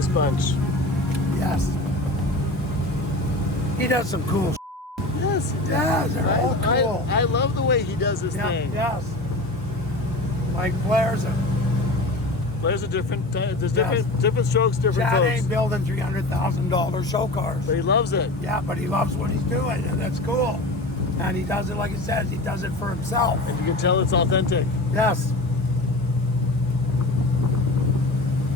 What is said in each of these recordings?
nice bunch. Yes. He does some cool Yes. Yeah, they're all cool. I love the way he does his thing. Yes. Like Blair's There's a different, there's different strokes, different Chad folks. ain't building $300,000 show cars. But he loves it. Yeah, but he loves what he's doing, and that's cool. And he does it like he says, he does it for himself. And you can tell it's authentic. Yes.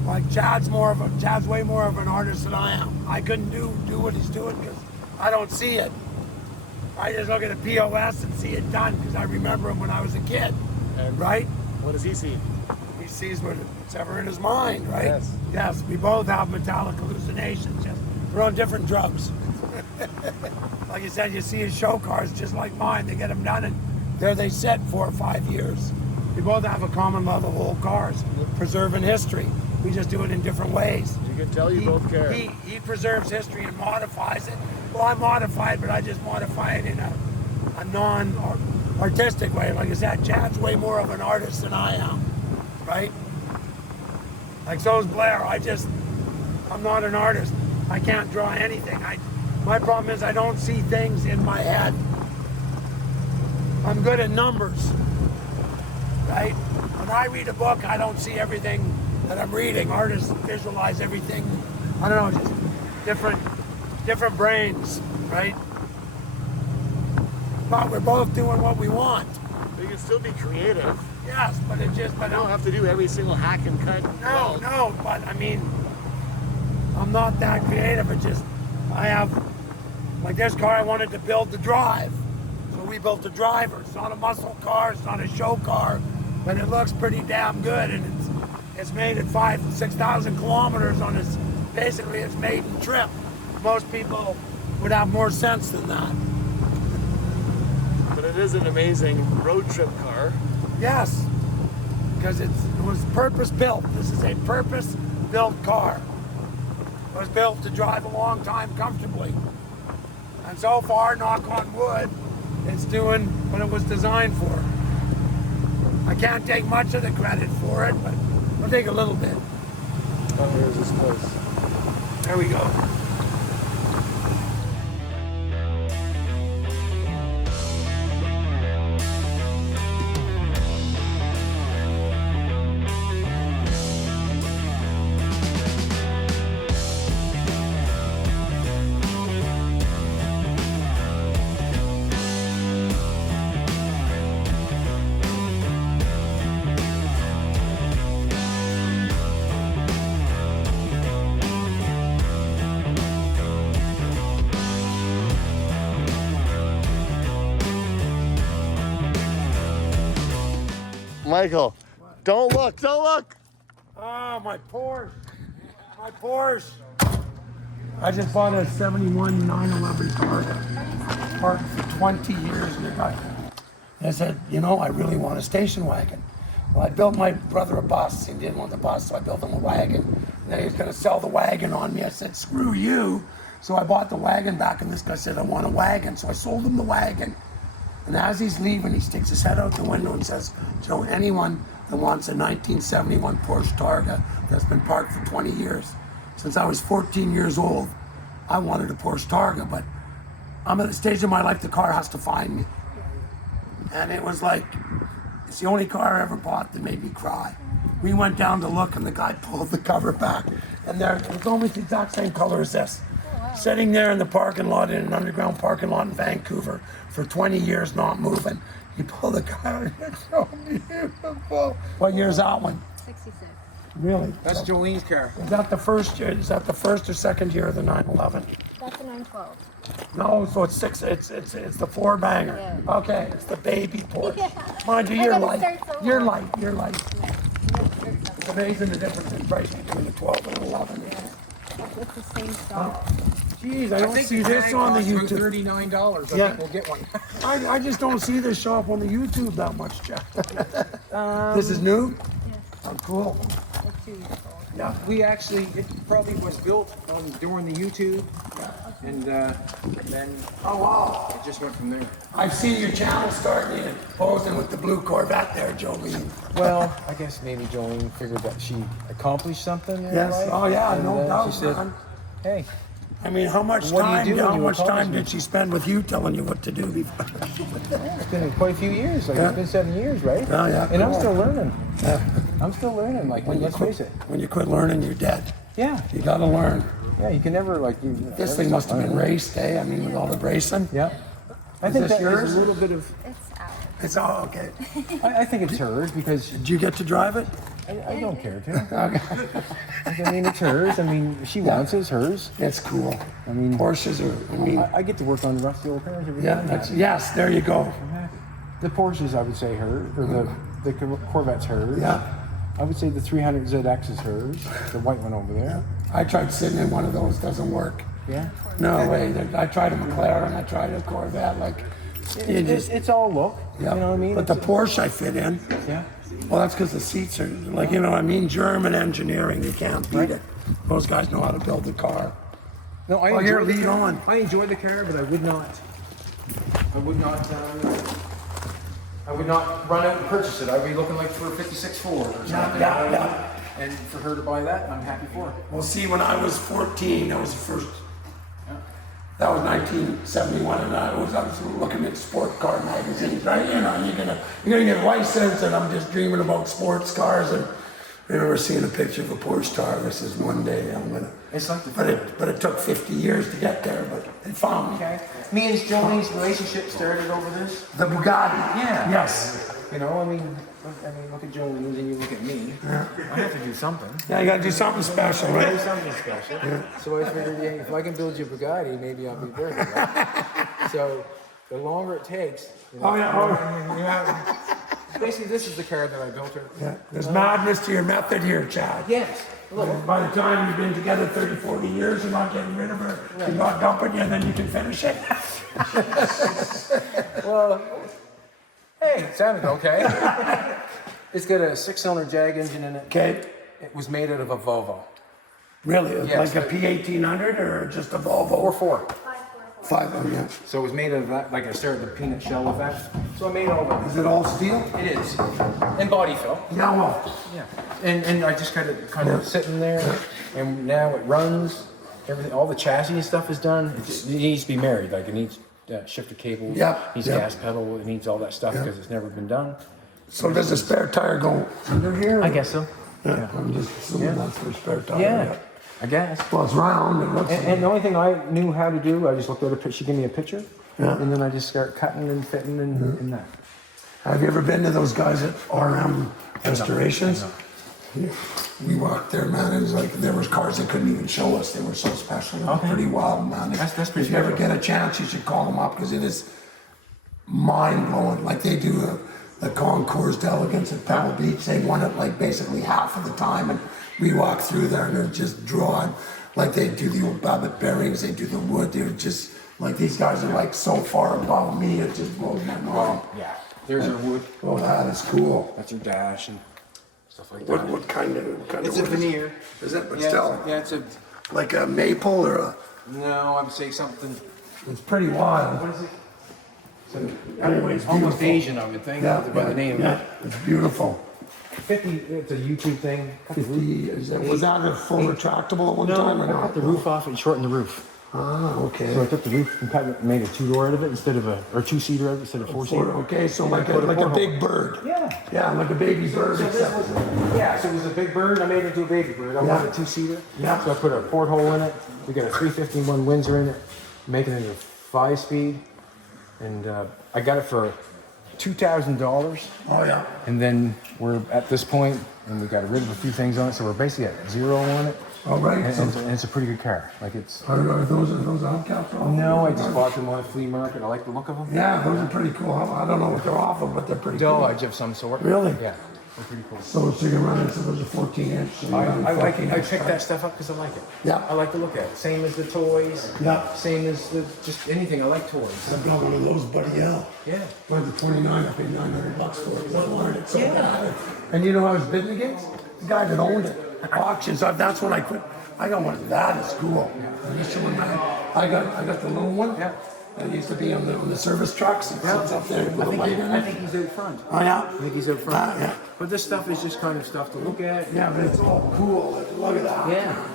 Like Chad's way more of an artist than I am. I couldn't do what he's doing because I don't see it. I just look at a POS and see it done because I remember him when I was a kid, And right? What does he see? He sees what's ever in his mind, right? Yes. Yes, we both have metallic hallucinations. Just we're on different drugs. Like you said, you see his show cars just like mine. They get them done and there they sit 4 or 5 years. We both have a common love of old cars, preserving history. We just do it in different ways. You can tell you both care. He preserves history and modifies it. Well, I modify it, but I just modify it in a non-artistic way. Like I said, Chad's way more of an artist than I am, right? Like so is Blair. I'm not an artist. I can't draw anything. My problem is I don't see things in my head. I'm good at numbers, right? When I read a book, I don't see everything that I'm reading. Artists visualize everything. I don't know, just different brains, right? But we're both doing what we want. But you can still be creative. Yes, but You don't have to do every single hack and cut. No, but I mean, I'm not that creative. I have, like this car I wanted to build the drive. So we built the driver. It's not a muscle car, it's not a show car, but it looks pretty damn good, and it's made at 6,000 kilometers on basically its maiden trip. Most people would have more sense than that. But it is an amazing road trip car. Yes, because it was purpose built. This is a purpose built car. It was built to drive a long time comfortably. And so far, knock on wood, it's doing what it was designed for. I can't take much of the credit for it, but I'll take a little bit. Oh, here's this place. There we go. Michael, don't look. Oh, my Porsche. My Porsche. I just bought a 71 911 car that parked for 20 years. And I said, I really want a station wagon. Well, I built my brother a bus. He didn't want the bus, so I built him a wagon. And then he was going to sell the wagon on me. I said, screw you. So I bought the wagon back, and this guy said, I want a wagon. So I sold him the wagon. And as he's leaving, he sticks his head out the window and says, Joe, anyone that wants a 1971 Porsche Targa that's been parked for 20 years, since I was 14 years old, I wanted a Porsche Targa, but I'm at the stage of my life the car has to find me. And it was like, it's the only car I ever bought that made me cry. We went down to look, and the guy pulled the cover back, and it's almost the exact same color as this. Sitting there in the parking lot, in an underground parking lot in Vancouver for 20 years, not moving. He pulled the car, and it's so beautiful. What year is that one? 66. Really? That's Jolene's car. Is that the first year? Is that the first or second year of the 911? That's a 912. No, so it's six. It's the four banger. Yeah. Okay, it's the baby Porsche. Yeah. Mind you, I you're gotta light. start somewhere. You're light. It's amazing the difference in price between the 12 and 11. It's the same stuff. Geez, I don't see this on the YouTube. $39. I Yeah. think we'll get one. I just don't see this show up on the YouTube that much, Jeff. This is new? Yeah. Oh, cool. Like 2 years old. Yeah. We actually, it probably was built during the YouTube. and then Oh, wow. it just went from there. I've seen your channel starting and posing with the blue Corvette there, Jolene. Well, I guess maybe Jolene figured that she accomplished something in her Yes. life. Oh, yeah, and, no doubt, she said, man. hey, I mean, how much What do you time? do when How you much accomplish time did she spend with you telling you what to do before? it's been quite a few years. Like Yeah. it's been 7 years, right? Yeah, yeah, And I'm cool. still learning. Yeah. I'm still learning. Like, let's face it. When you quit learning, you're dead. Yeah. You gotta learn. Yeah, you can never like. This thing must have been raced, eh? I mean, with all the bracing. Yeah. I Is think this that yours? is a little bit of. It's ours. It's all okay. I think it's hers because Did you get to drive it? I don't care to. I mean, it's hers. I mean, she wants it, it's hers. It's cool. I mean, Porsches are, I mean, I get to work on rusty old cars every yeah, day. that's, yes, there you go. I'm happy. The Porsches, I would say hers, or the Corvette's hers. Yeah. I would say the 300ZX is hers, the white one over there. I tried sitting in one of those, doesn't work. Yeah. No way. I tried a McLaren, I tried a Corvette, like, you just, It's all look. yeah. You know what I mean? But the Porsche I fit in, Yeah. well, that's because the seats are, like, you know what I mean? German engineering, you can't beat it. Those guys know how to build a car. No, I Oh, here, enjoy the lead car. on. I enjoy the car, but I would not run out and purchase it. I'd be looking like for a 56 Ford or something. Yeah, yeah. And for her to buy that, I'm happy for her. Well, see, when I was 14, that was the first. That was 1971, and I was looking at sport car magazines, right? You know, you're gonna get licensed, and I'm just dreaming about sports cars. And I remember seeing a picture of a Porsche car. This is one day I'm gonna. It's like the But it took 50 years to get there. But they found me. Okay. Me and Jolene's relationship started over this. The Bugatti. Yeah. Yes. You know, I mean, look at Jolene and you look at me. I have to do something. Yeah, you gotta do something special, Do right? something special. So I figured, yeah, if I can build you a Bugatti, maybe I'll be very good. Right? So the longer it takes, you know, Oh yeah. you have, basically this is the car that I built her. Yeah. There's madness to your method here, Chad. Yes. A little. By the time you've been together 30, 40 years, you're not getting rid of her. You're not dumping you, and then you can finish it. Well, hey, it sounded okay. It's got a 6-cylinder Jag engine in it. Okay. It was made out of a Volvo. Really? Yes, Like a P1800 or just a Volvo? 4.4. 500, yeah. So it was made of that, like I started the peanut shell effect. So I made all of Is it all steel? it. It is. And body fill. Yeah, well. Yeah. And I just kind of sitting there, and now it runs. Everything, all the chassis and stuff is done. It needs to be married. Like it needs shifter cables. Yep, Needs yep. gas pedal. It needs all that stuff because it's never been done. So does the spare tire go under here? I guess so. Yeah, I'm just assuming that's the spare tire. Yeah. I guess. Well, it's round. It looks And the only thing I knew how to do, I just looked at a picture. She gave me a picture, Yeah. and then I just start cutting and fitting and that. Have you ever been to those guys at RM Restorations? Yeah. We walked there, man. It was like there was cars they couldn't even show us. They were so special. They were Okay. pretty wild, man. That's pretty If you ever special. get a chance, you should call them up because it is mind blowing. Like they do the Concours d'Elegance at Pebble Beach. They won it like basically half of the time, and we walked through there and they're just drawn. Like they do the old Babbitt bearings, they do the wood. They're just like these guys are like so far above me. It just blows my mind. Yeah. There's her wood. Oh, that is cool. That's her dash and stuff like that. What kind of? It's a wood is it? veneer. Is it? But Yeah, still, yeah, it's a. like a maple or a. No, I would say something. It's pretty wild. What is it? Anyways, Almost beautiful. Asian, I would think, Yeah, by the name. Yeah, it's beautiful. 50. It's a YouTube thing. 50. Was that a full retractable at one time or I not? cut the roof off and shortened the roof. Ah, okay. So I took the roof and cut it, made a 2-door out of it instead of or 2-seater out of it instead of 4-seater. Okay, so like put a a porthole. big bird. Yeah. Yeah, like a baby bird. So this except- was so it was a big bird. I made it into a baby bird. I wanted a 2-seater. Yeah. So I put a porthole in it. We got a 351 Windsor in it, making it a 5-speed, and I got it for $2,000. Oh yeah. And then we're at this point, and we got rid of a few things on it, so we're basically at 0 on it. All right. And, So and it's a pretty good car. Like it's. are those hubcaps? No, I just bought them on a flea market. I like the look of them. Yeah, those are pretty cool. I don't know what they're off of, but they're pretty cool. Dodge of some sort. Really? Yeah, they're pretty cool. So you can run it. So those are 14-inch. So you run I like 14 it. I inch picked tires. that stuff up because I like it. Yeah. I like to look at it. Same as the toys. Yeah. Same as the just anything. I like toys. I got one of those, Buddy L. Yeah. Went to 29, I paid $900 for it. I wanted it so Yeah. bad. And you know who I was bidding against? The guy that owned it. auctions. That's when I quit. I got one of that at school. I got the little one. Yeah. It used to be on the service trucks. It sits up there with a light in I it. think he's out front. Oh yeah. I think he's out front. Yeah. But this stuff is just kind of stuff to look at. Yeah, but it's all cool. Look at that. Yeah.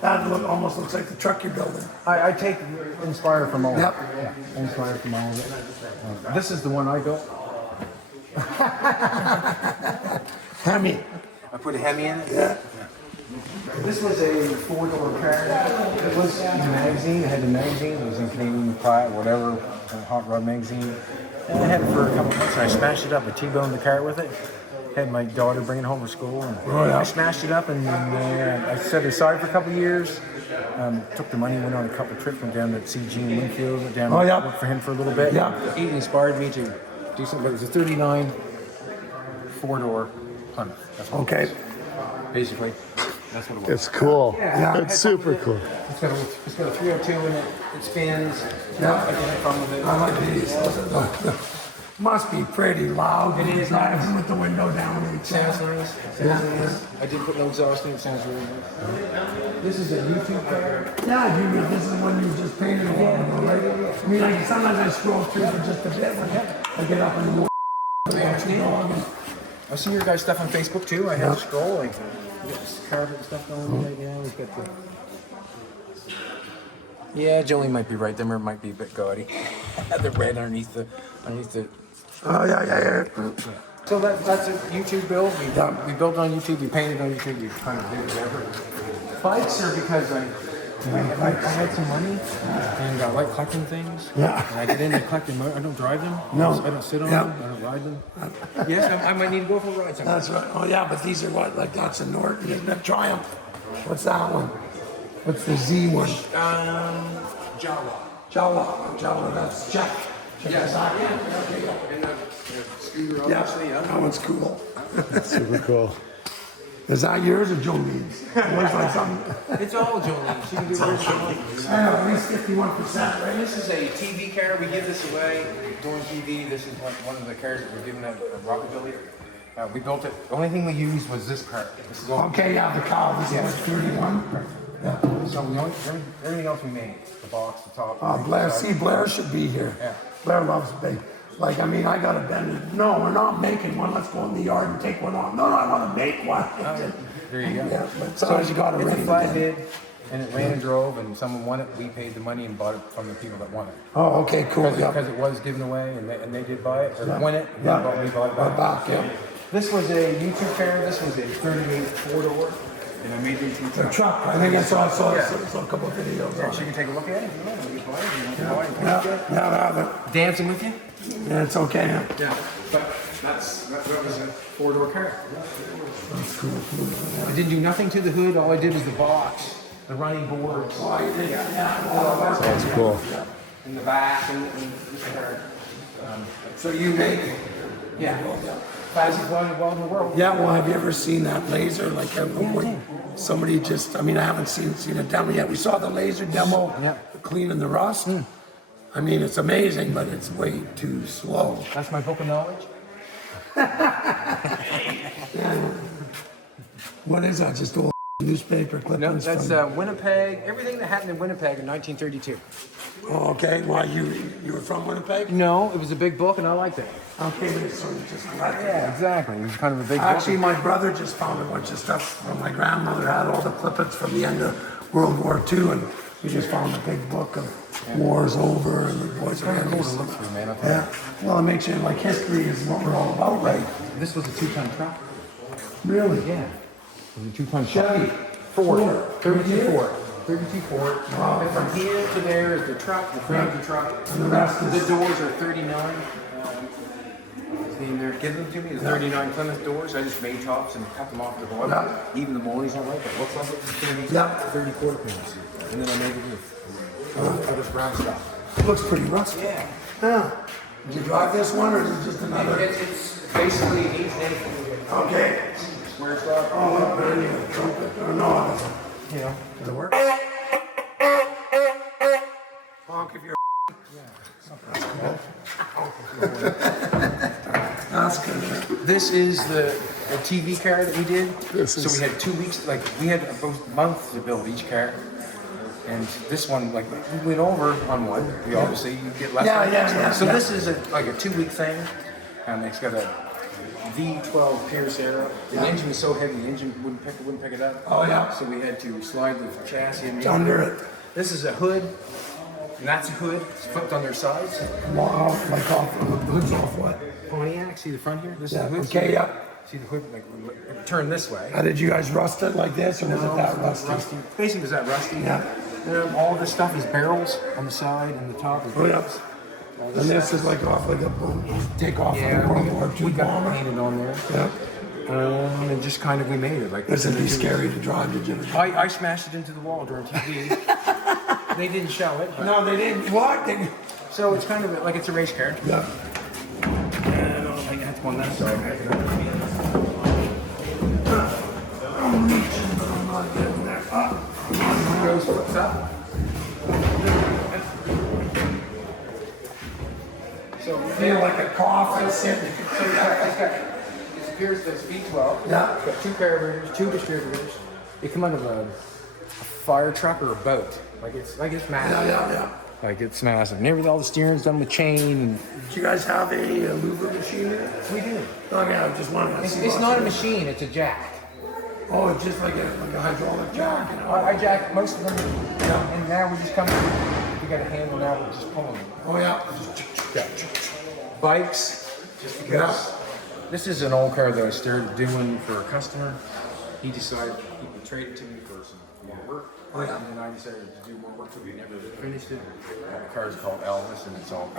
That almost looks like the truck you're building. I take inspire from all of it. Yep. Yeah, inspire from all of it. This is the one I built. Hemi. I put a Hemi in it. Yeah. This was a four-door car. It was in the magazine. It had the magazine. It was in Canadian Pride, whatever, Hot Rod magazine. And I had it for a couple months, and I smashed it up. I T-boned the car with it. Had my daughter bring it home from school, and I smashed it up, and I set it aside for a couple of years. Took the money, went on a couple of trips, went down to CG in Winfield, went down and worked for him for a little bit. Yeah. He inspired me to do something, but it was a 39 four-door Plymouth. That's what Okay. basically. That's what it was. It's cool. Yeah. It's super cool. It's got a 302 in it. It spins. Yeah. I did it from it. I like these. Must be pretty loud. It is driving with the window down. Sounds nice. Sounds nice. I did put no exhaust in it. Sounds really nice. This is a YouTube car. Yeah, this is one you just painted a while ago, right? I mean, like sometimes I scroll through for just a bit when I get up in the morning. I see your guys' stuff on Facebook too. I have to scroll. Like, we got this carpet stuff going on right now. We've got the. Yeah, Jolene might be right. Them or might be a bit gaudy. The red underneath the. Oh, yeah. So that's a YouTube build. We built on YouTube. We painted on YouTube. We kind of did whatever. Bikes are because I had some money and I like collecting things. Yeah. And I get into collecting. I don't drive them. No. I don't sit on Yeah. them. I don't ride them. Yes, I might need to go for a ride sometime. That's right. Oh, yeah, but these are what? Like that's a Norton, isn't it? Triumph. What's that one? What's the Z one? Jawa. That's Jack. Yes. Yeah, that one's cool. Super cool. Is that yours or Jolene's? Looks like something. It's all Jolene. She can do everything. I know, at least 51%, right? This is a TV car. We give this away during TV. This is one of the cars that we're giving out at Rockabilly. We built it. The only thing we used was this part. This is all. Okay, yeah, the cow. This is 31. Yeah. So everything else we made. The box, the top. Blair should be here. Yeah. Blair loves big. Like, I mean, I gotta bend it. No, we're not making one. Let's go in the yard and take one off. No, I wanna make one. There you go. Yeah, but sometimes you gotta It's a rein it flat in. bid, and it ran and drove, and someone won it. We paid the money and bought it from the people that won it. Oh, okay, cool. Yeah. Because it was given away, and they did buy it, or won it. And Yeah. we bought it back. Back, yeah. This was a YouTube car. This was a 38 four-door, and I made it into a The truck. truck. I think I saw Yeah. a couple of videos Yeah, on she it. can take a look at it. If you want. You buy it, you want to buy it. Yeah, Dancing with you? yeah, it's okay. Yeah. Yeah, but that was a four-door car. I didn't do nothing to the hood. All I did was the box, the running boards. Oh, you did? Yeah. That's cool. In the back and this car. So you make it? Yeah. Fastest one in the world. Yeah, well, have you ever seen that laser? Like, when somebody just, I mean, I haven't seen a demo yet. We saw the laser demo, Yeah. cleaning the rust. I mean, it's amazing, but it's way too slow. That's my book of knowledge. What is that? Just old newspaper No, clippings? that's from- Winnipeg. Everything that happened in Winnipeg in 1932. Oh, okay. Why, you were from Winnipeg? No, it was a big book, and I liked it. Okay, but it's sort of just collected. Yeah, exactly. It was kind of a big Actually, book. my brother just found a bunch of stuff from my grandmother, had all the clippings from the end of World War II, and we just found a big book of wars over and the boys are Cool to look through, man. I'll tell you. Yeah, well, it makes you, like, history is what we're all about, right? This was a 2-ton truck. Really? Yeah. It was a 2-ton truck. Chevy. Ford. Ford. 32 Ford. 32 Ford. And from here to there is the truck, the front of the truck. And the rest The is, doors are 39. They're giving them to me, the 39 Plymouth doors. I just made tops and cut them off the bottom. Yeah. Even the mollies I like. It looks like it's 30, Yeah. 30 quarter pounds. And then I made the roof. I just brown stuff. looks pretty rusty. Yeah. Yeah. Did you drive this one, or is it just another? It's basically it needs anything. Okay. Square stuff. Oh, look, there you go. Trumpet. Oh, no, it doesn't. You know. Does it work? Honk if you're. That's cool. That's good. This is the a TV car that we did. This So is- we had 2 weeks, like we had about a month to build each car. And this one, like we went over on one. We obviously you get less. Yeah, on yeah, next one. yeah, So yeah. this is like a 2 week thing. It's got a V12 Pierce air. The engine was so heavy, the engine wouldn't pick it up. Oh, yeah. So we had to slide the chassis in. Under it. This is a hood, and that's a hood. It's flipped on their sides. Off, like off, hood's off what? Pontiac, see the front here? This Yeah, is the hood. okay, yeah. See the hood, like turn this way. How did you guys rust it like this, or was it that rusty? Basically, was that rusty? Yeah. All this stuff is barrels on the side and the top is Oh, yeah. barrels. All And this is like off like a boom, take off Yeah, like a World War II we got bomber. painted on there. Yeah. And just kind of we made it like This would be is- scary to drive, did you ever? I smashed it into the wall during TV. They didn't show it, but- No, they didn't. What? They, so it's kind of like it's a race car. yeah. And I think that's one that side. I'm not getting there. Windows flips up. So I feel like a coffin sitting. It's Pierce, this V12. Yeah. Got 2 carburetors, 2 distributors. They come out of a fire truck or a boat. Like it's Yeah, massive. yeah. Like it's massive. And everything, all the steering's done with chain. Did you guys have a louver machine here? We do. Oh, yeah, I just wanted to see. It's what's not a in it. machine. It's a jack. Oh, it's just like a hydraulic jack. You know? I jack most of them. And now we just come. We got a handle now. We're just pulling. Oh, yeah. Bikes. Just because. This is an old car that I started doing for a customer. He decided he would trade it to me for some more work. And then I decided to do more work, so we never finished it. The car is called Elvis, and it's all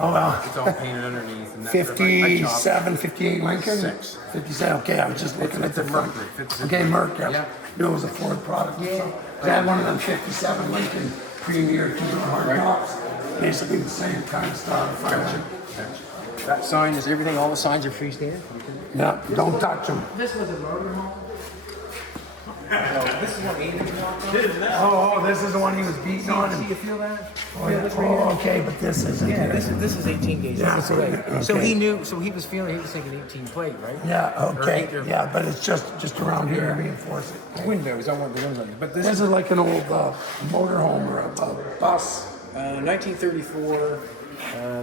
it's all painted underneath. And that's I chopped 57, 58 Lincoln? Six. 57, okay, I was just looking at It's the a front. Mercury. It's a- Okay, Merc, yeah. Yeah. Knew it was a Ford product. Yeah. So, I had one of them 57 Lincoln Premier 2 hard tops. Basically the same kind of stuff. That sign is everything. All the signs are freestanding. Yeah, don't touch them. This was a motorhome. No, this is one 8-inch motorhome. Oh, this is the one he was beating on. See, you feel that? Oh, yeah. Oh, okay, but this isn't. Yeah, this is 18 gauge. Yeah, This is plate. okay. So he knew. So he was thinking 18 plate, right? Yeah, okay. Or 8 Yeah, but it's just around here to reinforce it. Windows. I want the windows. But this This is like an old motorhome or a bus. 1934.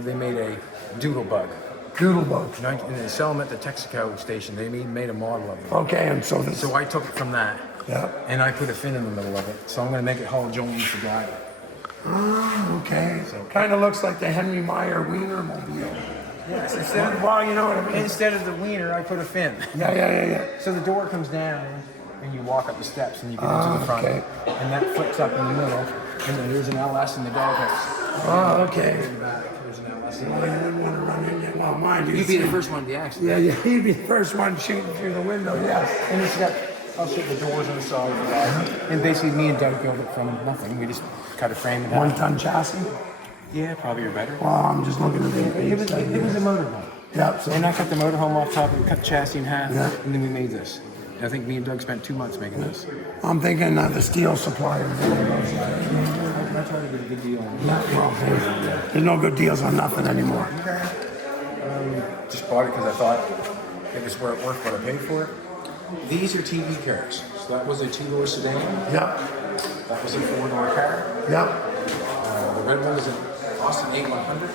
They made a doodle bug. Doodle boat. And they sell them at the Texaco station. They made a model of it. Okay, and so this. So I took it from that. Yeah. And I put a fin in the middle of it. So I'm going to make it Hall Jones to drive it. Okay. Kind of looks like the Henry Meyer Wienermobile. Yes. Well, you know what I mean. Instead of the wiener, I put a fin. Yeah. So the door comes down and you walk up the steps and you get into the front. okay. And that flips up in the middle. And then there's an LS in the doghouse. Oh, okay. In the back, there's an LS. I wouldn't want to run in there. Well, mind you. You'd be the first one to the accident. Yeah, you'd be the first one shooting through the window, yes. And it's got, I'll show the doors on the side of the guy. And basically me and Doug built it from nothing. We just cut a frame and half. 1-ton chassis. Yeah, probably or better. Well, I'm just looking at the It was a motorhome. Yeah, so And I cut the motorhome off top and cut the chassis in half. Yeah. And then we made this. I think me and Doug spent 2 months making this. I'm thinking the steel supplier. I tried to get a good deal on it. Well, there's no good deals on nothing anymore. Just bought it because I thought it was worth what I paid for it. These are TV cars. So that was a 2-door sedan. Yep, That was a 4-door car. yep. The red one is an Austin 8100.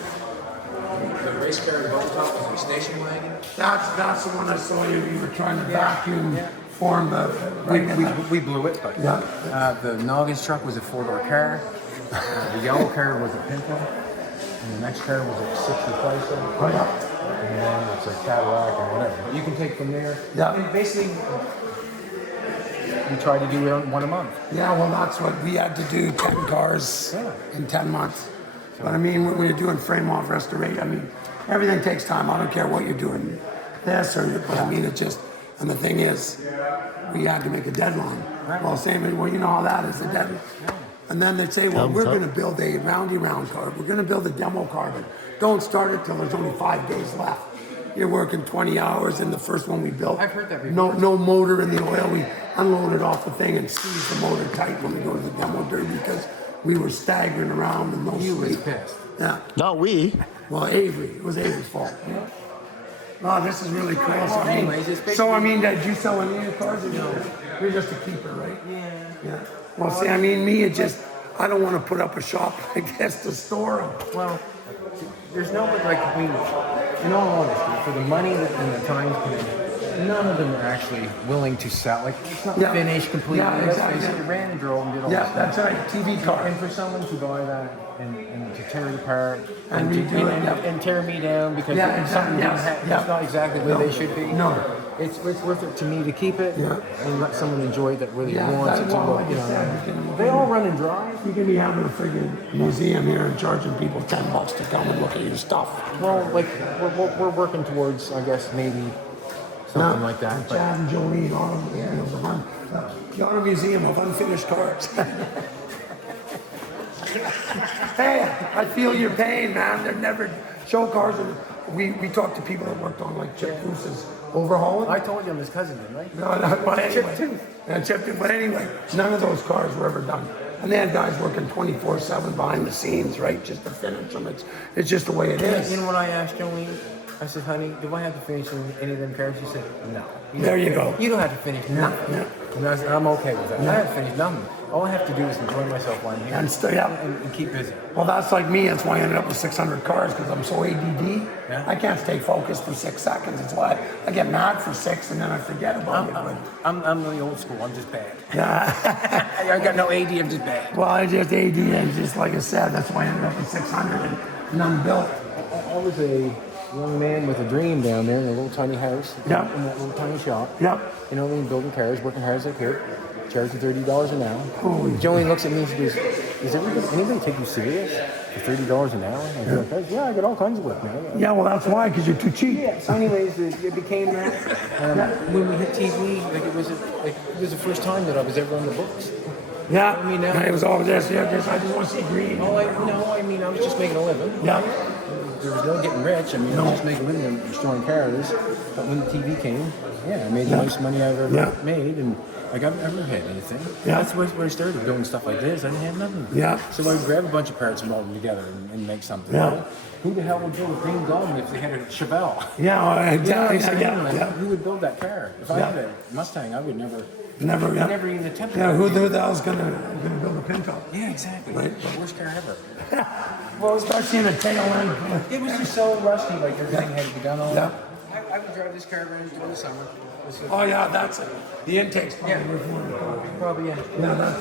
The race car at the top was a station wagon. That's the one I saw you were trying to vacuum form the ring in the- We blew it, but Yeah. the Noggins truck was a 4-door car. The yellow car was a Pinto. And the next car was a 60 Chrysler. Oh, yeah. And then it's a Cadillac or whatever. But you can take from there. Yeah. And basically, we try to do one a month. Yeah, well, that's what we had to do, 10 cars in 10 months. But I mean, when you're doing frame-off restoration, I mean, everything takes time. I don't care what you're doing, this or, but I mean, it just, and the thing is, we had to make a deadline. Well, you know how that is, a deadline. And then they say, well, we're going to build a round car. We're going to build a demo car, but don't start it till there's only 5 days left. You're working 20 hours, and the first one we built, I've heard that before. no motor in the oil. We unloaded off the thing and seized the motor tight when we go to the demo derby because we were staggering around and no You was sleep. pissed. Yeah. Not we. Well, Avery. It was Avery's fault. Oh, this is really cool. So, anyways, it's so I basically- mean, did you sell any of your cars? Or you're just a keeper, right? Yeah. Yeah. Well, see, I mean, me, it just, I don't want to put up a shop like this to store them. Well, there's no, like, I mean, in all honesty, for the money and the time committed, none of them are actually willing to sell. Like, it's not Yeah. finished completely. Yeah, Let's exactly. face it, you ran and drove and did all Yeah, this that's stuff. right. TV car. And for someone to buy that and to tear it apart And to, redo it, yeah. and tear me down because Yeah, something yeah, didn't yeah. it's not exactly where they should be. No. It's worth it to me to keep it Yeah. and let someone enjoy it that really Yeah, wants it that's to all, look. like You you said, know, you can- they all run and drive. You can be having a friggin' museum here and charging people $10 to come and look at your stuff. Well, like we're working towards, I guess, maybe something like that. But Chad and Jolene, the Auto Museum of Unfinished Cars. Hey, I feel your pain, man. They're never show cars. And we talked to people that worked on like Chip Bruce's overhauling. I told you I'm his cousin, didn't I? No, but anyway. Chip too. Yeah, Chip too. But anyway, none of those cars were ever done. And they had guys working 24/7 behind the scenes, right, just to finish them. It's just the way it is. You know what I asked Jolene? I said, honey, do I have to finish any of them cars? She said, no. There you go. You don't have to finish nothing. Yeah. And I said, I'm okay with that. I have to finish nothing. All I have to do is enjoy myself while I'm here And still, yeah. and keep busy. Well, that's like me. That's why I ended up with 600 cars because I'm so ADD. Yeah. I can't stay focused for 6 seconds. It's why I get mad for 6 and then I forget about it. But, I'm really old school. I'm just bad. yeah. I got no AD. I'm just bad. Well, I just AD and just like I said, that's why I ended up with 600 and none built. I was a young man with a dream down there in a little tiny house. Yeah. In that little tiny shop. Yep. You know what I mean? Building cars, working hard as I could, charging $30 an hour. Holy Joey looks at me and she goes, "Is anybody take you serious for $30 an hour?" I was like, "Yeah, I got all kinds of work now." Yeah, well, that's why, because you're too cheap. Yeah. So, anyways, it became that. When we hit TV, like it was the first time that I was ever on the books. Yeah. I mean, now- it was always this, yeah, this. I just want to see green. I mean, I was just making a living. Yeah. There was no getting rich. I mean, I was just making a living restoring cars. But when the TV came, yeah, I made the most money I've ever Yeah. made, and like I've never had anything. Yeah. That's where I started doing stuff like this. I didn't have nothing. Yeah. So I would grab a bunch of parts and weld them together and make something. Yeah. Right? Who the hell would build a Green Goblin if they had a Chevelle? Yeah, You know what I'm yeah, saying? yeah, Like, yeah. who would build that car? If I Yeah. had a Mustang, I would never Never even attempt Yeah, that. who the hell's gonna build a Pinto? Yeah, exactly. Right. The worst car ever. Well, especially in a tail end. It was just so rusty, like everything had to be done all Yeah. I would drive this car around during the summer. Oh yeah, that's it. The intake's probably Yeah. worth more than the car. Probably, yeah. Yeah,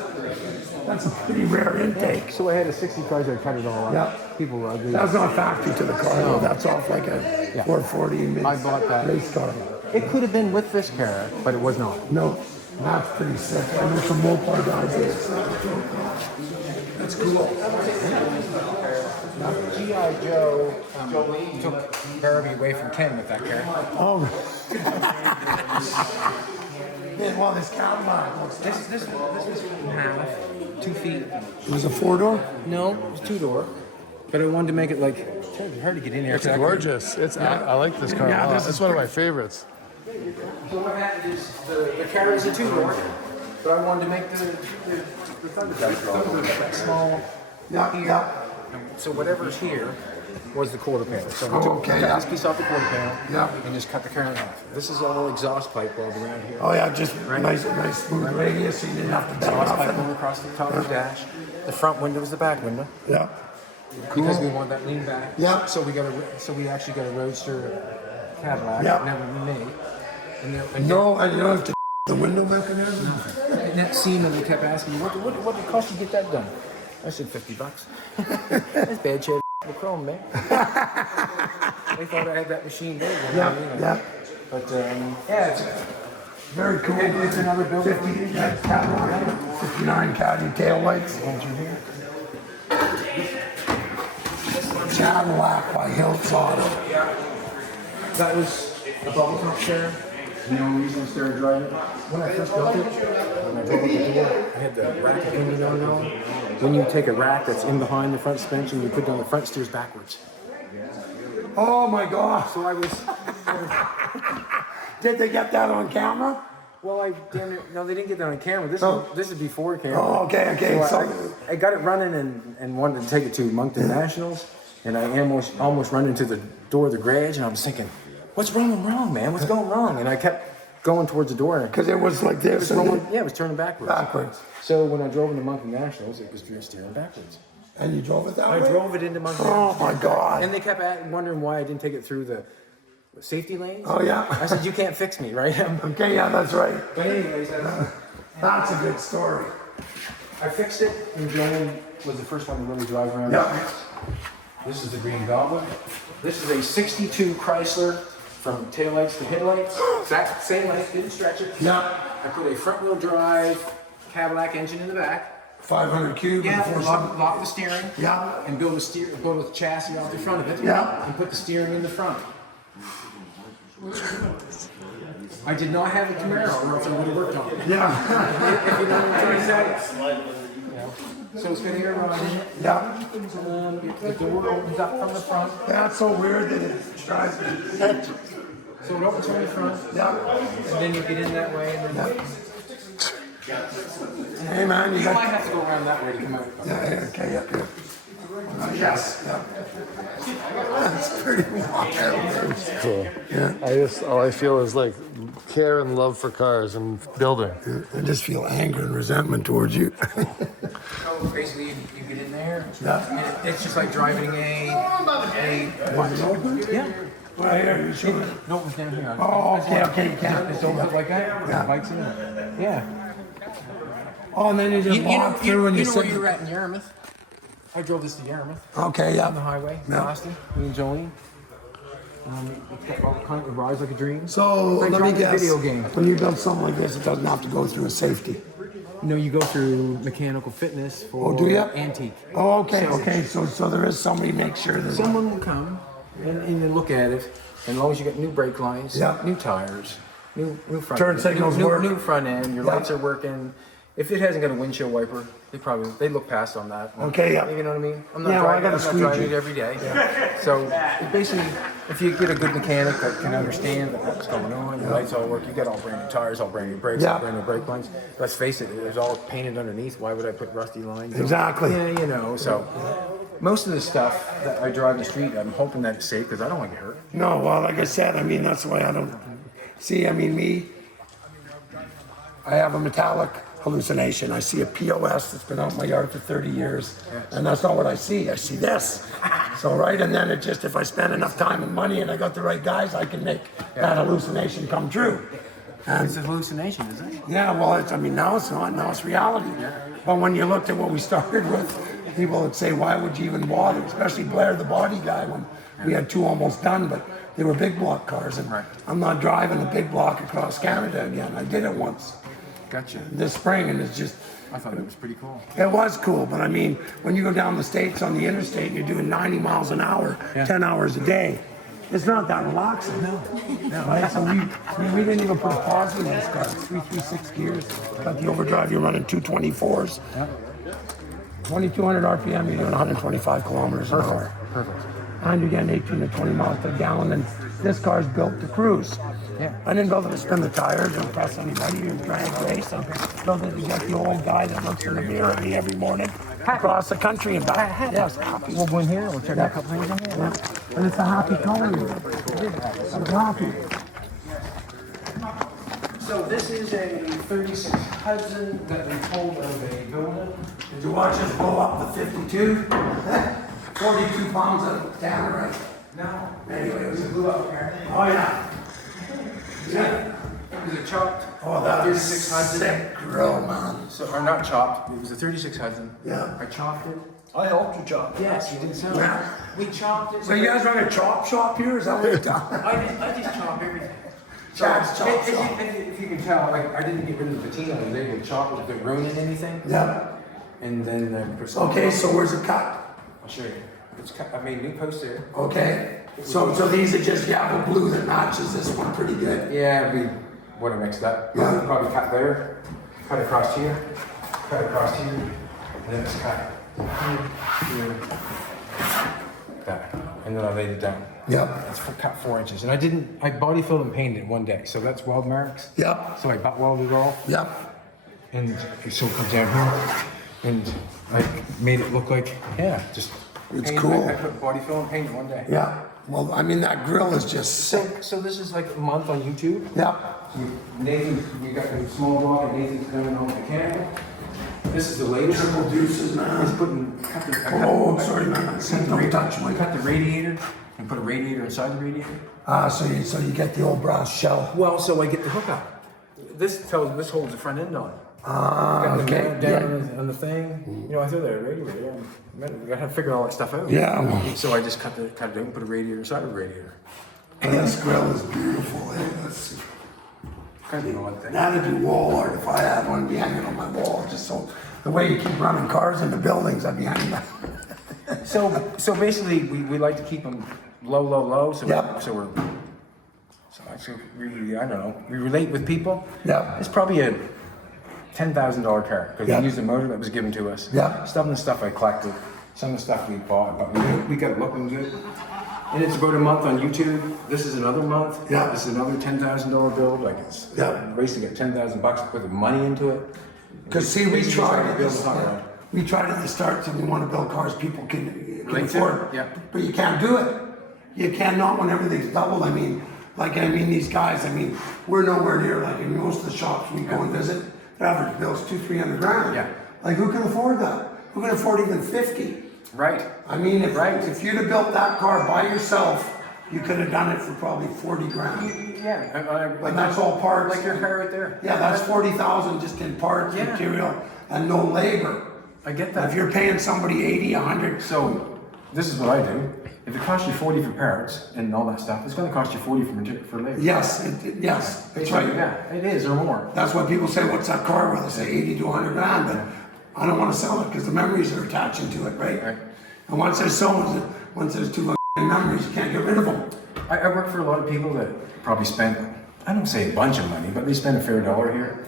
that's a pretty rare intake. So I had a 60 cars, I cut it all up. Yeah. People were ugly. That's not factory to the car. No. Though. That's off like a Yeah. 440 mid I bought that. race car. It could have been with this car, but it was not. No, that's pretty sick. I know some Mopar guys. That's cool. G.I. Joe took Barbie away from Ken with that car. Oh. Man, well, this Cadillac looks. This was in half, 2 feet. It was a 4-door. No, it was 2-door. But I wanted to make it like, it's hard to get in there. It's gorgeous. I like this car Yeah, a lot. this is It's one of my favorites. So what happened is the car is a 2-door, but I wanted to make the Thunderbird small Yeah, here. yeah. So whatever's here was the quarter panel. So we took Okay, cut yeah. this piece off the quarter panel Yeah. and just cut the car in half. This is all exhaust pipe all around here. Oh yeah, just nice smooth radius. So you didn't have to bend Exhaust pipe off going it. across the top of the dash. The front window is the back window Yeah. because we want that lean back. Yeah. So we actually got a Roadster Cadillac. Yeah. Never made. And No, and you don't have to the window mechanism. And that seaman, they kept asking me, what did it cost you to get that done? I said $50. That's bad shit with chrome, man. They thought I had that machine there. Yeah, yeah. But yeah, it's Very cool. It's another building. 50, that's Cadillac. 59 Caddy tail lights. going through here. Cadillac by Hiltz Auto. That was a bubble top chair. The only reason I started driving it, when I first built it, when I drove up the door, I had the rack hanging on now. When you take a rack that's in behind the front suspension, you put it on the front steers backwards. Oh my gosh. So I was, Did they get that on camera? well, no, they didn't get that on camera. Oh. This is before camera. Oh, okay. So I got it running and wanted to take it to Moncton Nationals, and I almost run into the door of the garage, and I was thinking, what's wrong, man? What's going wrong? And I kept going towards the door. Because it was like this. Yeah, it was turning backwards. Backwards. So when I drove into Monkey Nationals, it was steering backwards. And you drove it that I way? drove it into Monkey Oh Nationals. my God. And they kept wondering why I didn't take it through the safety lanes. Oh yeah. I said, you can't fix me, right? Okay, yeah, that's right. But anyways, That's a good story. I fixed it, and Joan was the first one to really drive around. Yeah. This is the Green Goblin. This is a 62 Chrysler from taillights to headlights. Exact same length, didn't stretch it. Yeah. I put a front wheel drive Cadillac engine in the back. 500 cube. Yeah, and lock the steering. Yeah. And build a chassis off the front of it. Yeah. And put the steering in the front. I did not have a Camaro, or else I would have worked on it. Yeah. If you know what I'm trying to say. So it's got air ride in it. Yeah. The door opens up from the front. Yeah, it's so weird that it drives me. So it opens from the front. Yeah. And then you get in that way. And then Hey man, you you might got. have to go around that way to come out. Yeah, okay, yeah. Yes. Yeah. That's pretty wild. Cool. Yeah. All I feel is like care and love for cars and building. I just feel anger and resentment towards you. So basically, you get in there. Yeah. And it's just like driving yeah. Right here, you sure? No, it was down here. Oh, okay, you can't. It's open like that. Yeah. Bikes in it. Yeah. Oh, and then you just walk through and you know where sit. you're at in Yarmouth? I drove this to Yarmouth Okay, on the yeah. highway, Yeah. Boston, me and Jolene. It rides like a dream. So Like let me driving a guess. video game. When you build something like this, it doesn't have to go through a safety. No, you go through mechanical fitness for Oh, do ya? antique. Oh, okay. So there is somebody make sure that. Someone will come and you look at it, and as long as you got new brake lines, Yeah. new tires, new front Turn signals new, work. new front end, your Yeah. lights are working. If it hasn't got a windshield wiper, they look past on that. Okay, yeah. You know what I mean? I'm not Yeah, well, I driving, got a I'm not driving squeegee. it every day. So basically, if you get a good mechanic that can understand what's going on, your lights all work, you got all brand new tires, all brand new brakes, Yeah. all brand new brake lines. Let's face it, it's all painted underneath. Why would I put rusty lines? on? Exactly. Yeah, you know. So most of the stuff that I drive the street, I'm hoping that it's safe because I don't want to get hurt. No, well, like I said, I mean, that's why I don't. See, I mean, I have a metallic hallucination. I see a POS that's been out in my yard for 30 years, and that's not what I see. I see this. So, right, and then it just, if I spend enough time and money and I got the right guys, I can make that hallucination come true. And It's a hallucination, isn't it? yeah, well, I mean, now it's not, now it's reality. But when you looked at what we started with, people would say, why would you even bother? Especially Blair, the body guy, when we had two almost done, but they were big block cars, and Right. I'm not driving a big block across Canada again. I did it once Gotcha. this spring, and it's just, I thought it was pretty cool. it was cool, but I mean, when you go down the States on the interstate and you're doing 90 miles an hour, 10 hours a day, it's not that relaxing. No. Right? So we didn't even put a pause in this car. 336 gears. Got the overdrive, you're running 224s. 2200 RPM, you're doing 125 kilometers an hour. Perfect. And you're getting 18 to 20 miles per gallon, and this car's built to cruise. Yeah. I didn't build it to spin the tires or impress anybody or drag race. I built it to get the old guy that looks in the mirror at me every morning across the country and back. Yes, happy. We'll go in here. We'll check out a couple things in here. Yeah. And it's a happy color. I'm happy. So this is a 36 Hudson that we pulled out of a building. Did you watch us blow up the 52? 42 pounds of tannerite. No. Anyway, it was We blew up here. oh yeah. Yeah. It was a chopped Oh, that was 36 Hudson. sick grill, man. So, or not chopped. It was a 36 Hudson. Yeah. I chopped it. I helped you, John. Yes, you did so. Yeah. We chopped it. So you guys run a chop shop here? Is that what you're talking? I just chop everything. So, Chop's chop if shop. you can tell, like, I didn't get rid of the patina. I was able to chop it without ruining anything. Yeah. And then put some. Okay, so where's it cut? I'll show you. It's cut, I made a new post there. Okay. So these are just Yabba blue that matches this one pretty good. Yeah, we would have mixed up. Yeah. Probably cut there, cut across here, cut across here, and then it's cut here, that. And then I laid it down. Yep. It's cut 4 inches. And I body filled and painted it one day. So that's weld marks. Yep. So I butt welded it all. Yep. And so it comes down here. And I made it look like, yeah, just It's painted- cool. I put body fill and painted one day. Yeah. Well, I mean, that grill is just sick. So this is like a month on YouTube. Yeah. Nathan, we got a small block, and Nathan's coming home mechanical. This is the latest. Triple deuces, He's man. putting. Oh, I'm sorry, man. Don't touch We me. cut the radiator and put a radiator inside the radiator. So you get the old brass shell. Well, so I get the hookup. This holds the front end on. Got the Okay. mount down on the thing. You know, I threw that radiator. We got to figure all that stuff out. Yeah. Well, So I just cut it out and put a radiator inside the radiator. this grill is beautiful. Eh? That's Kind of an odd thing. that'd be wall art if I had one be hanging on my wall. Just so the way you keep running cars into buildings, I'd be hanging that. So basically, we like to keep them low. So Yep. so we I don't know. We relate with people. Yeah. It's probably a $10,000 car because Yep. we used a motor that was given to us. Yep. Some of the stuff I collected, some of the stuff we bought, but we got it looking good. And it's about a month on YouTube. This is another month. Yeah. This is another $10,000 build. Like it's Yeah. wasting $10,000 to put the money into it. Because see, we Basically, tried it's at build the a hot rod. start. We tried at the start to we want to build cars people can Relate to, afford. yeah. But you can't do it. You cannot when everything's doubled. I mean, these guys. I mean, we're nowhere near like in most of the shops we go and visit. Their average bill's $200-300 grand. Yeah. Like who can afford that? Who can afford even 50? Right. I mean, Right. if you'd have built that car by yourself, you could have done it for probably 40 grand. Yeah. But that's all parts. Like your car right there. Yeah, that's 40,000 just in parts, Yeah. material, and no labor. I get If that. you're paying somebody 80, 100, So this is what I do. If it costs you 40 for parts and all that stuff, it's going to cost you 40 for labor. yes, yes, that's right. Yeah, it is or more. That's why people say, what's that car worth? They say 80 to 100 grand, but I don't want to sell it because the memories are attaching to it, right? Right. And once there's too much memories, you can't get rid of them. I work for a lot of people that probably spent, I don't say a bunch of money, but they spent a fair dollar here.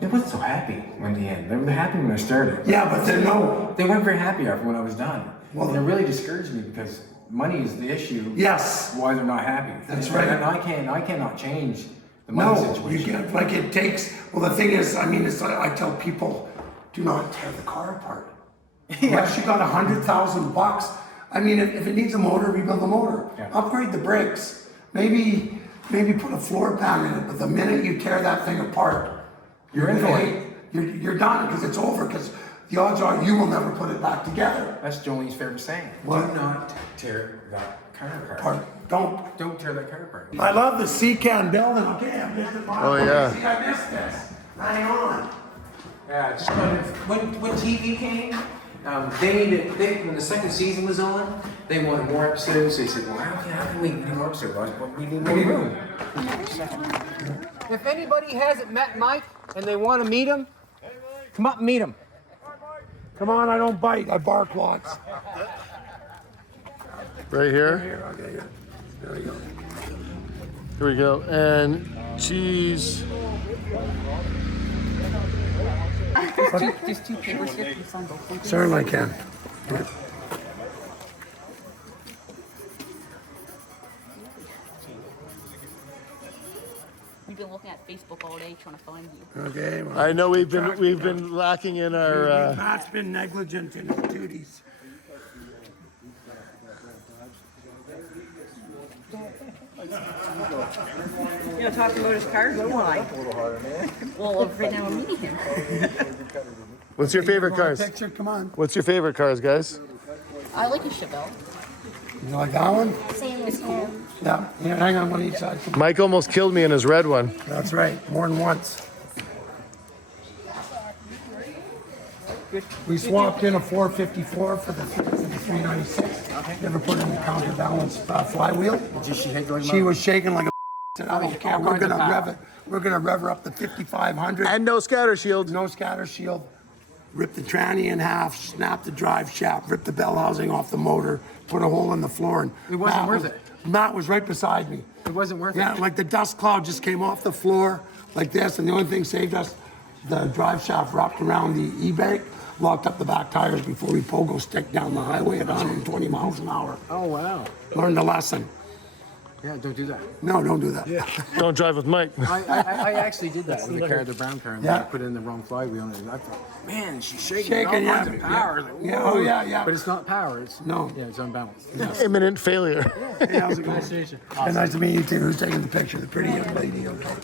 They weren't so happy in the end. They were happy when I started. Yeah, but then no, They weren't very happy after when I was done. Well- And it really discouraged me because money is the issue. yes. Why they're not happy. That's right. And I cannot change the money No, you situation. get, like it takes, well, the thing is, I mean, it's like I tell people, do not tear the car apart. Unless you got $100,000, I mean, if it needs a motor, rebuild the motor. Yeah. Upgrade the brakes. Maybe put a floor pan in it, but the minute you tear that thing apart, You're in for it. You're done because it's over because the odds are you will never put it back together. That's Jolene's favorite saying. What? Do not tear that car apart. Don't. Don't tear that car apart. I love the C-Can building. Okay, I missed it. Oh, yeah. See, I missed this. Hang on. Yeah, just when TV came, when the second season was on, they wanted more episodes. They said, well, how can we need more episodes? Well, we need more room. If anybody hasn't met Mike and they want to meet him, come up and meet him. Come on, I don't bite. I bark lots. Right here. Here, okay, here. There we go. Here we go. And cheese. Just two paper slips on both. Certainly I can. We've been looking at Facebook all day trying to find you. Okay. Well, I know we've been lacking in our. Matt's been negligent in his duties. You know, talking about his cars, so why? Well, right now I'm meeting him. What's your favorite cars? Picture, come on. What's your favorite cars, guys? I like his Chevelle. You like that one? Same as him. Yeah. Here, hang on one each side. Mike almost killed me in his red one. That's right. More than once. We swapped in a 454 for the 396. Never put in the counterbalance flywheel. She was shaking like a. Said, I don't care. We're gonna rev it. We're gonna rev her up to 5,500. And no scatter shield. No scatter shield. Rip the tranny in half. Snap the drive shaft. Rip the bell housing off the motor. Put a hole in the floor. And It wasn't worth it. Matt was right beside me. It wasn't worth Yeah, it. like the dust cloud just came off the floor like this, and the only thing saved us, the drive shaft wrapped around the e-brake, locked up the back tires before we pogo stick down the highway at 120 miles an hour. Oh, wow. Learned a lesson. Yeah, don't do that. No, don't do that. Don't drive with Mike. I actually did that with the car, the brown car, and Yeah. I put in the wrong flywheel, and I thought, man, she's shaking. Shaking, all kinds yeah. of power. Like, Yeah, whoa. oh, yeah. But it's not power. It's it's unbalanced. Imminent failure. Hey, how's it going? Hey, nice to meet you too. Who's taking the picture? The pretty young lady, okay.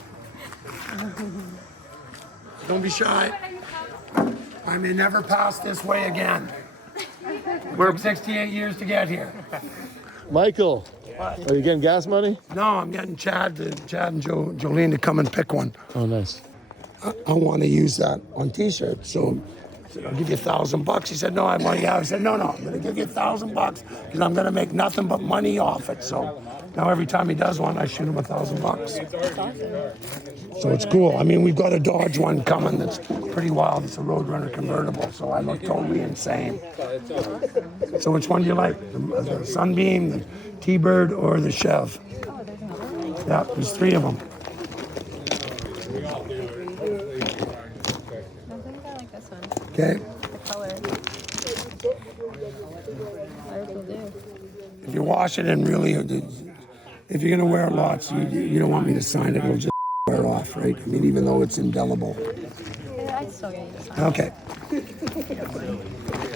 Don't be shy. I may never pass this way again. We're 68 years to get here. Michael, are you getting gas money? No, I'm getting Chad and Jolene to come and pick one. Oh, nice. I want to use that on T-shirts, so I said, I'll give you $1,000. He said, no, I want you out. I said, no, I'm going to give you $1,000 because I'm going to make nothing but money off it. So now every time he does one, I shoot him $1,000. So it's cool. I mean, we've got a Dodge one coming that's pretty wild. It's a Roadrunner convertible, so I look totally insane. So which one do you like? The Sunbeam, the T-Bird, or the Chev? Yeah, there's 3 of them. Okay. The color. Will do. If you wash it and really, if you're gonna wear it lots, you don't want me to sign it. It'll just wear off, right? I mean, even though it's indelible. Yeah, I'd still get you to sign. Okay.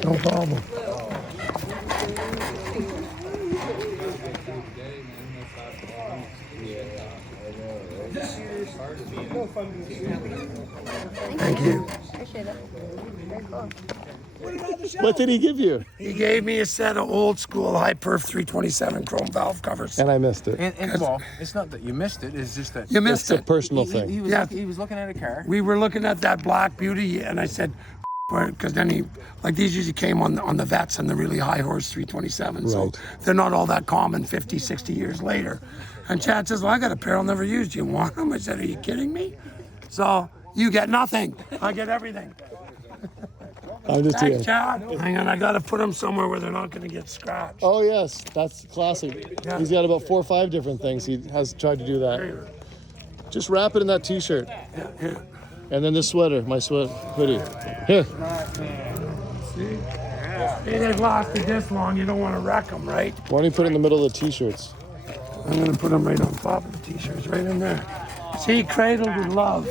No problem. Thank you. Appreciate it. Very cool. What did he give you? He gave me a set of old school high perf 327 chrome valve covers. And I missed it. And well, it's not that you missed it. It's just that You missed It's a it. personal he, thing. he was Yeah. he was looking at a car. We were looking at that Black Beauty, and I said, because then he, like these usually came on the vets and the really high horse 327, so Right. they're not all that common 50, 60 years later. And Chad says, well, I got a pair I'll never use. Do you want them? I said, are you kidding me? So you get nothing. I get everything. I'm just Thanks, here. Chad. Hang on, I got to put them somewhere where they're not going to get scratched. Oh, yes. That's classic. Yeah. He's got about 4 or 5 different things. He has tried to do that. Just wrap it in that T-shirt. Yeah. And then this sweater, my hoodie. Here. See, they've lasted this long. You don't want to wreck them, right? Why don't you put it in the middle of the T-shirts? I'm going to put them right on top of the T-shirts, right in there. See, cradled with love.